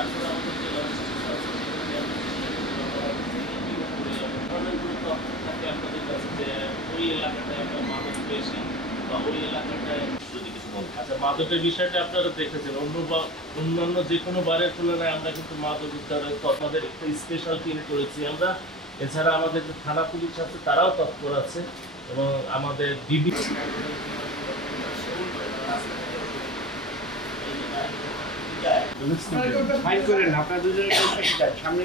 তারপরে আমাদের যে লজিস্টিক্স আছে অনেকগুলো তথ্য থাকে আপনাদের কাছে যে ওই এলাকাটায় একটা মাদক বেশি বা ওই এলাকাটায় যদি কিছু বলেন। আচ্ছা, মাদকের বিষয়টা আপনারা দেখেছেন অন্যান্য যে কোনো বারের তুলনায় আমরা কিন্তু মাদক উদ্ধারের আমাদের একটা স্পেশাল টিম করেছি আমরা। এছাড়া আমাদের যে থানা পুলিশ আছে তারাও তৎপর আছে এবং আমাদের ডিবি ফাইট করেন আপনার দুজনের সামনে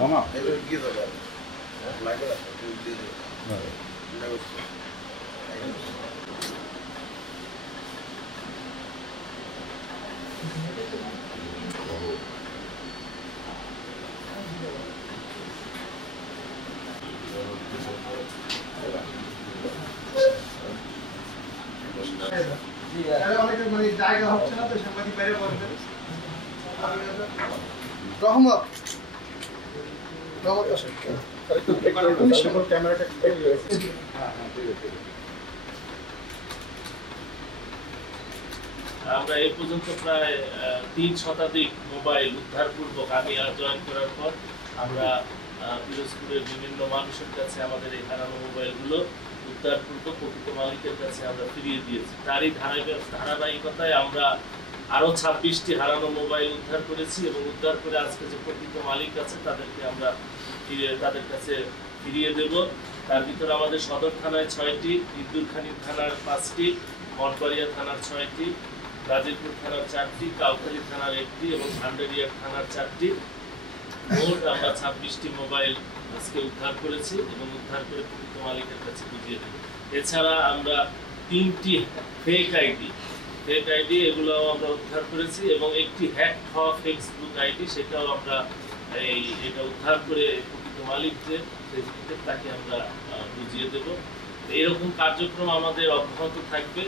মামা জায়গা হচ্ছে না তো সাংবাদিক বাইরে বলবেন রহমত ক্যামেরাটা আমরা এই পর্যন্ত প্রায় 3 শতাধিক মোবাইল উদ্ধারপূর্বক আমি জয়েন করার পর আমরা পিরোজপুরের বিভিন্ন মানুষের কাছে আমাদের এই হারানো মোবাইলগুলো উদ্ধারপূর্বক প্রকৃত মালিকের কাছে আমরা ফিরিয়ে দিয়েছি। তারই ধারাবাহিকতায় আমরা আরও 26টি হারানো মোবাইল উদ্ধার করেছি এবং উদ্ধার করে আজকে যে প্রকৃত মালিক আছে তাদেরকে আমরা তাদের কাছে ফিরিয়ে দেব। তার ভিতরে আমাদের সদর থানায় 6টি, ইদ্দুরখানি থানার 5টি, মঠবাড়িয়া থানার 6টি, গাজীপুর থানার 4টি, কাউখালী থানার 1টি এবং ভান্ডারিয়া থানার 4টি। মোট আমরা 26টি মোবাইল আজকে উদ্ধার করেছি এবং উদ্ধার করে প্রকৃত মালিকের কাছে বুঝিয়ে দেব। এছাড়া আমরা 3টি ফেক আইডি এগুলো আমরা উদ্ধার করেছি এবং একটি হ্যাক হওয়া ফেসবুক আইডি সেটাও আমরা এটা উদ্ধার করে প্রকৃত মালিক যে ফেসবুকে তাকে আমরা বুঝিয়ে দেব। এরকম কার্যক্রম আমাদের অব্যাহত থাকবে।